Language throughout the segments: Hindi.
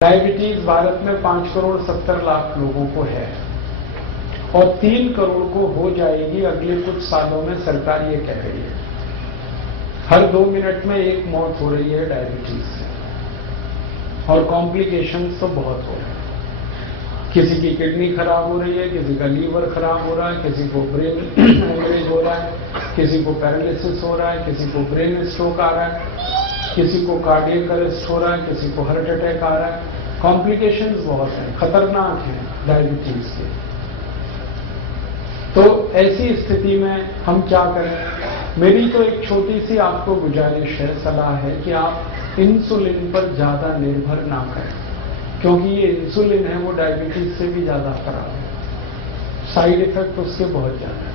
डायबिटीज भारत में 5,70,00,000 लोगों को है और 3 करोड़ को हो जाएगी अगले कुछ सालों में, सरकार ये कह रही है। हर 2 मिनट में एक मौत हो रही है डायबिटीज से और कॉम्प्लिकेशंस तो बहुत हो रहे हैं। किसी की किडनी खराब हो रही है, किसी का लीवर खराब हो रहा है, किसी को ब्रेन हेमरेज हो रहा है, किसी को पैरालिसिस हो रहा है, किसी को ब्रेन स्ट्रोक आ रहा है, किसी को कार्डियक अरेस्ट हो रहा है, किसी को हार्ट अटैक आ रहा है। कॉम्प्लिकेशंस बहुत हैं, खतरनाक हैं डायबिटीज के। तो ऐसी स्थिति में हम क्या करें? मेरी तो एक छोटी सी आपको गुजारिश है, सलाह है कि आप इंसुलिन पर ज्यादा निर्भर ना करें, क्योंकि ये इंसुलिन है वो डायबिटीज से भी ज्यादा खराब है, साइड इफेक्ट उसके बहुत ज्यादा है।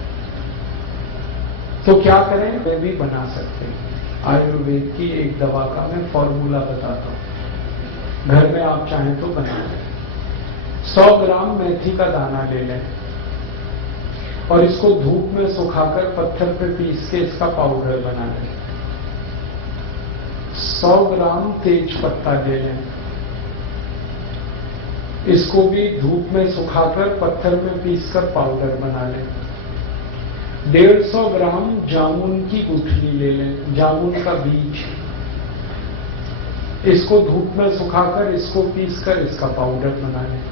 तो क्या करें? वे भी बना सकते हैं। आयुर्वेद की एक दवा का मैं फॉर्मूला बताता हूं, घर में आप चाहें तो बना लें। 100 ग्राम मेथी का दाना ले लें और इसको धूप में सुखाकर पत्थर पे पीस के इसका पाउडर बना लें। 100 ग्राम तेज पत्ता ले लें, इसको भी धूप में सुखाकर पत्थर में पीसकर पाउडर बना लें। 150 ग्राम जामुन की गुठली ले लें, जामुन का बीज, इसको धूप में सुखाकर इसको पीसकर इसका पाउडर बना लें।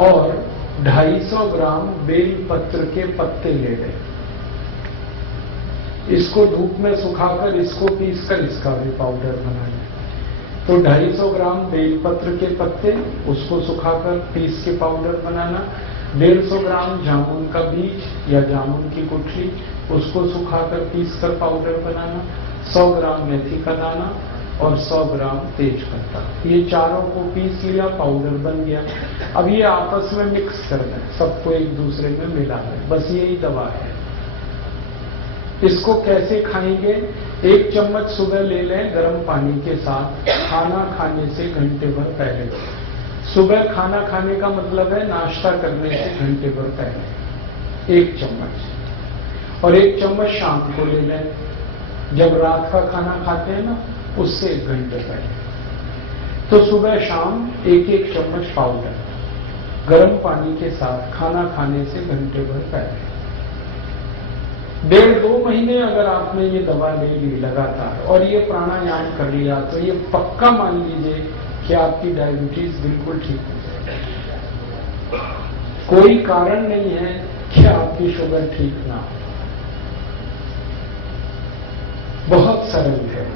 और 250 ग्राम बेलपत्र के पत्ते ले लें, इसको धूप में सुखाकर इसको पीसकर इसका भी पाउडर बना लें। तो 250 ग्राम बेलपत्र के पत्ते, उसको सुखाकर पीस के पाउडर बनाना। 150 ग्राम जामुन का बीज या जामुन की गुठली, उसको सुखाकर पीसकर पाउडर बनाना। 100 ग्राम मेथी का दाना और 100 ग्राम तेज पत्ता, ये चारों को पीस लिया, पाउडर बन गया। अब ये आपस में मिक्स कर दें, सबको एक दूसरे में मिला दें, बस यही दवा है। इसको कैसे खाएंगे? 1 चम्मच सुबह ले लें गर्म पानी के साथ, खाना खाने से घंटे भर पहले। सुबह खाना खाने का मतलब है नाश्ता करने से घंटे भर पहले 1 चम्मच। और 1 चम्मच शाम को ले लें, जब रात का खाना खाते हैं ना, उससे 1 घंटे पहले। तो सुबह शाम 1-1 चम्मच पाउडर गर्म पानी के साथ खाना खाने से घंटे भर पहले। 1.5-2 महीने अगर आपने ये दवा ले ली लगातार और ये प्राणायाम कर लिया, तो ये पक्का मान लीजिए कि आपकी डायबिटीज बिल्कुल ठीक हो जाएगी। कोई कारण नहीं है कि आपकी शुगर ठीक ना हो, बहुत सरल है।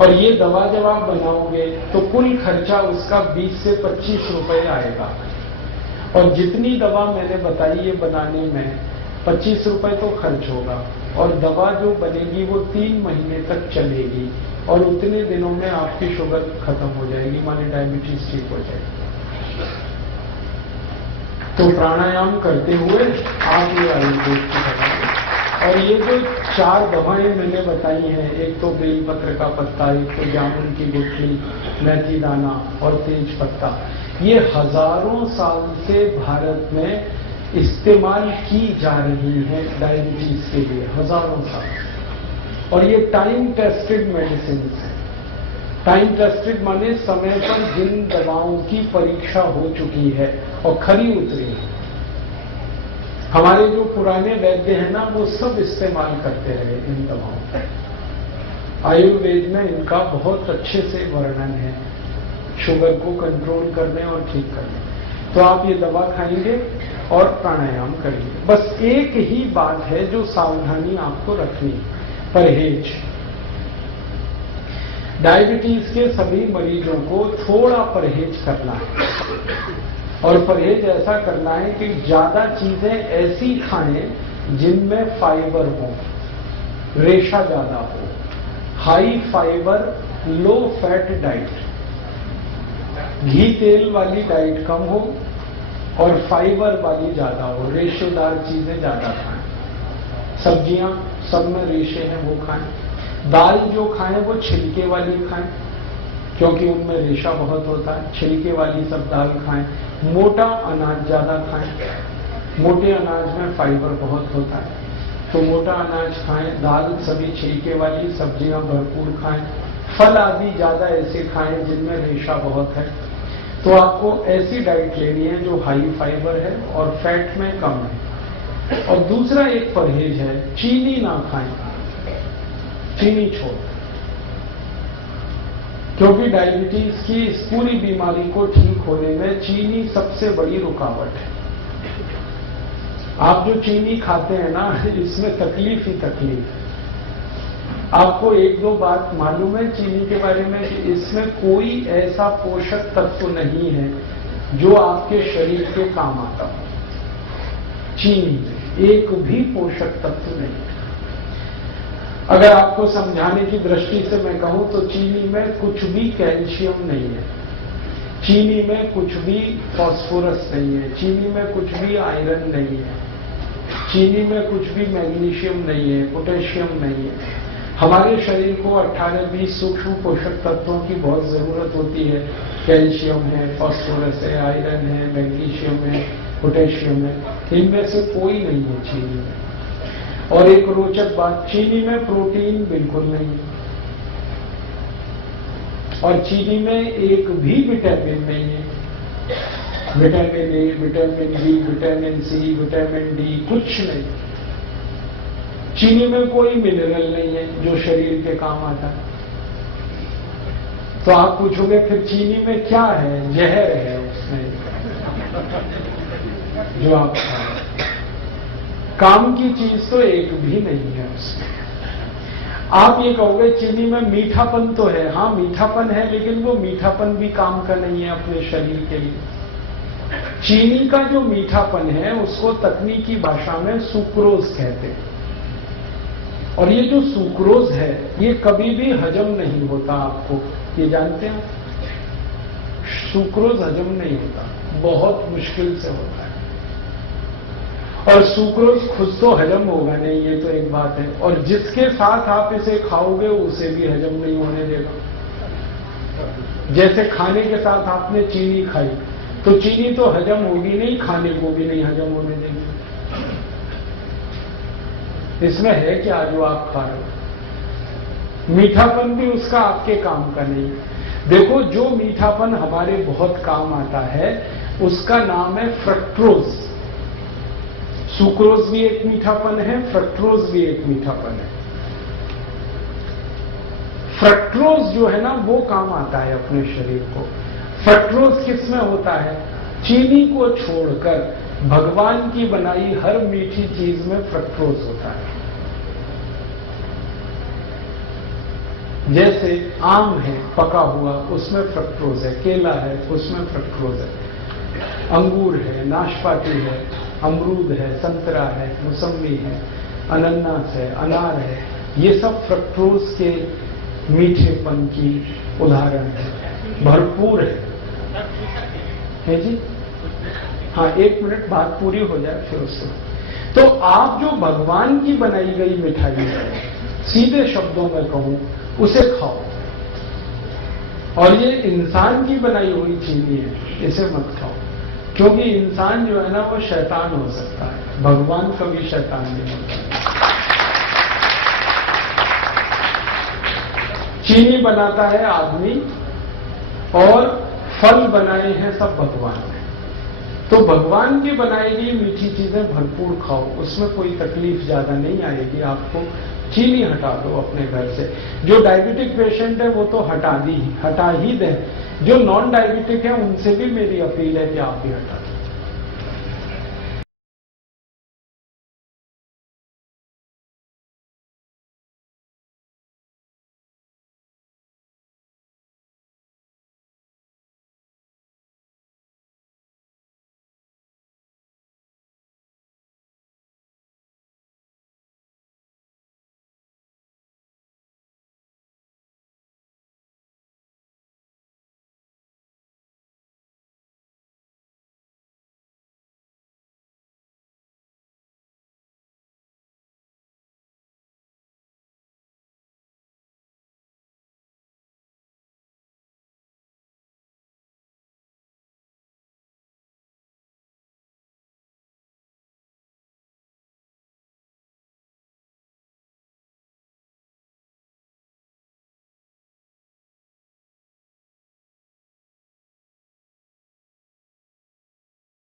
और ये दवा जब आप बनाओगे तो कुल खर्चा उसका 20 से 25 रुपए आएगा। और जितनी दवा मैंने बताई ये बनाने में 25 रुपए तो खर्च होगा, और दवा जो बनेगी वो 3 महीने तक चलेगी, और उतने दिनों में आपकी शुगर खत्म हो जाएगी, माने डायबिटीज ठीक हो जाएगी। तो प्राणायाम करते हुए आप ये आयुर्वेद की दवा, और ये जो 4 दवाएं मैंने बताई हैं, एक तो बेलपत्र का पत्ता, एक तो जामुन की गुठली, मेथी दाना और तेज पत्ता, ये हजारों साल से भारत में इस्तेमाल की जा रही है डायबिटीज के लिए, हजारों साल। और ये टाइम टेस्टेड मेडिसिन है। टाइम टेस्टेड माने समय पर जिन दवाओं की परीक्षा हो चुकी है और खरी उतरी है। हमारे जो पुराने वैद्य हैं ना, वो सब इस्तेमाल करते रहे इन दवाओं का। आयुर्वेद में इनका बहुत अच्छे से वर्णन है, शुगर को कंट्रोल करने और ठीक करने। तो आप ये दवा खाएंगे और प्राणायाम करेंगे। बस एक ही बात है जो सावधानी आपको रखनी है, परहेज। डायबिटीज के सभी मरीजों को थोड़ा परहेज करना है, और परहेज ऐसा करना है कि ज्यादा चीजें ऐसी खाएं जिनमें फाइबर हो, रेशा ज्यादा हो, high fibre low fat diet, घी तेल वाली डाइट कम हो और फाइबर वाली ज्यादा हो, रेशेदार चीजें ज्यादा खाएं। सब्जियां सब में रेशे हैं वो खाएं। दाल जो खाएं वो छिलके वाली खाएं, क्योंकि उनमें रेशा बहुत होता है, छिलके वाली सब दाल खाएं। मोटा अनाज ज्यादा खाएं, मोटे अनाज में फाइबर बहुत होता है, तो मोटा अनाज खाएं। दाल सभी छिलके वाली, सब्जियां भरपूर खाएं, फल आदि ज्यादा ऐसे खाएं जिनमें रेशा बहुत है। तो आपको ऐसी डाइट लेनी है जो हाई फाइबर है और फैट में कम है। और दूसरा एक परहेज है, चीनी ना खाएं, चीनी छोड़, क्योंकि डायबिटीज की इस पूरी बीमारी को ठीक होने में चीनी सबसे बड़ी रुकावट है। आप जो चीनी खाते हैं ना, इसमें तकलीफ ही तकलीफ है। आपको एक दो बात मालूम है चीनी के बारे में कि इसमें कोई ऐसा पोषक तत्व नहीं है जो आपके शरीर के काम आता हो। चीनी में एक भी पोषक तत्व नहीं। अगर आपको समझाने की दृष्टि से मैं कहूं तो चीनी में कुछ भी कैल्शियम नहीं है, चीनी में कुछ भी फास्फोरस नहीं है, चीनी में कुछ भी आयरन नहीं है, चीनी में कुछ भी मैग्नीशियम नहीं है, पोटेशियम नहीं है। हमारे शरीर को 18-20 सूक्ष्म पोषक तत्वों की बहुत जरूरत होती है। कैल्शियम है, फास्फोरस है, आयरन है, मैग्नीशियम है, पोटेशियम है। इनमें से कोई नहीं है चीनी में। और एक रोचक बात, चीनी में प्रोटीन बिल्कुल नहीं है और चीनी में एक भी विटामिन नहीं है। Vitamin A, vitamin B, vitamin C, vitamin D, कुछ नहीं। चीनी में कोई मिनरल नहीं है जो शरीर के काम आता है। तो आप पूछोगे फिर चीनी में क्या है? जहर है उसमें जो आप खाएं। काम की चीज तो एक भी नहीं है उसमें। आप ये कहोगे चीनी में मीठापन तो है। हाँ, मीठापन है, लेकिन वो मीठापन भी काम का नहीं है अपने शरीर के लिए। चीनी का जो मीठापन है उसको तकनीकी भाषा में सुक्रोज कहते हैं। और ये जो सुक्रोज है ये कभी भी हजम नहीं होता। आपको ये जानते हैं? सुक्रोज हजम नहीं होता, बहुत मुश्किल से होता है। और सुक्रोज खुद तो हजम होगा नहीं, ये तो एक बात है। और जिसके साथ आप इसे खाओगे उसे भी हजम नहीं होने देगा। जैसे खाने के साथ आपने चीनी खाई तो चीनी तो हजम होगी नहीं, खाने को भी नहीं हजम होने देगी। इसमें है क्या जो आप खा रहे हो? मीठापन भी उसका आपके काम का नहीं। देखो, जो मीठापन हमारे बहुत काम आता है उसका नाम है फ्रक्टोज। सुक्रोज भी एक मीठापन है, फ्रक्टोज भी एक मीठापन है। फ्रक्टोज जो है ना वो काम आता है अपने शरीर को। फ्रक्टोज किसमें होता है? चीनी को छोड़कर भगवान की बनाई हर मीठी चीज में फ्रक्टोज होता है। जैसे आम है पका हुआ, उसमें फ्रक्टोज है। केला है, उसमें फ्रक्टोज है। अंगूर है, नाशपाती है, अमरूद है, संतरा है, मौसम्बी है, अनानास है, अनार है। ये सब फ्रक्टोज के मीठेपन की उदाहरण है, भरपूर है जी। हाँ, 1 मिनट बात पूरी हो जाए फिर उससे। तो आप जो भगवान की बनाई गई मिठाई है, सीधे शब्दों में कहूं, उसे खाओ। और ये इंसान की बनाई हुई चीनी है, इसे मत खाओ। क्योंकि इंसान जो है ना वो शैतान हो सकता है, भगवान कभी शैतान नहीं होता। चीनी बनाता है आदमी और फल बनाए हैं सब भगवान ने। तो भगवान की बनाई गई मीठी चीजें भरपूर खाओ, उसमें कोई तकलीफ ज्यादा नहीं आएगी आपको। चीनी हटा दो अपने घर से। जो डायबिटिक पेशेंट है वो तो हटा ही दें। जो नॉन डायबिटिक है उनसे भी मेरी अपील है कि आप भी हटा दें।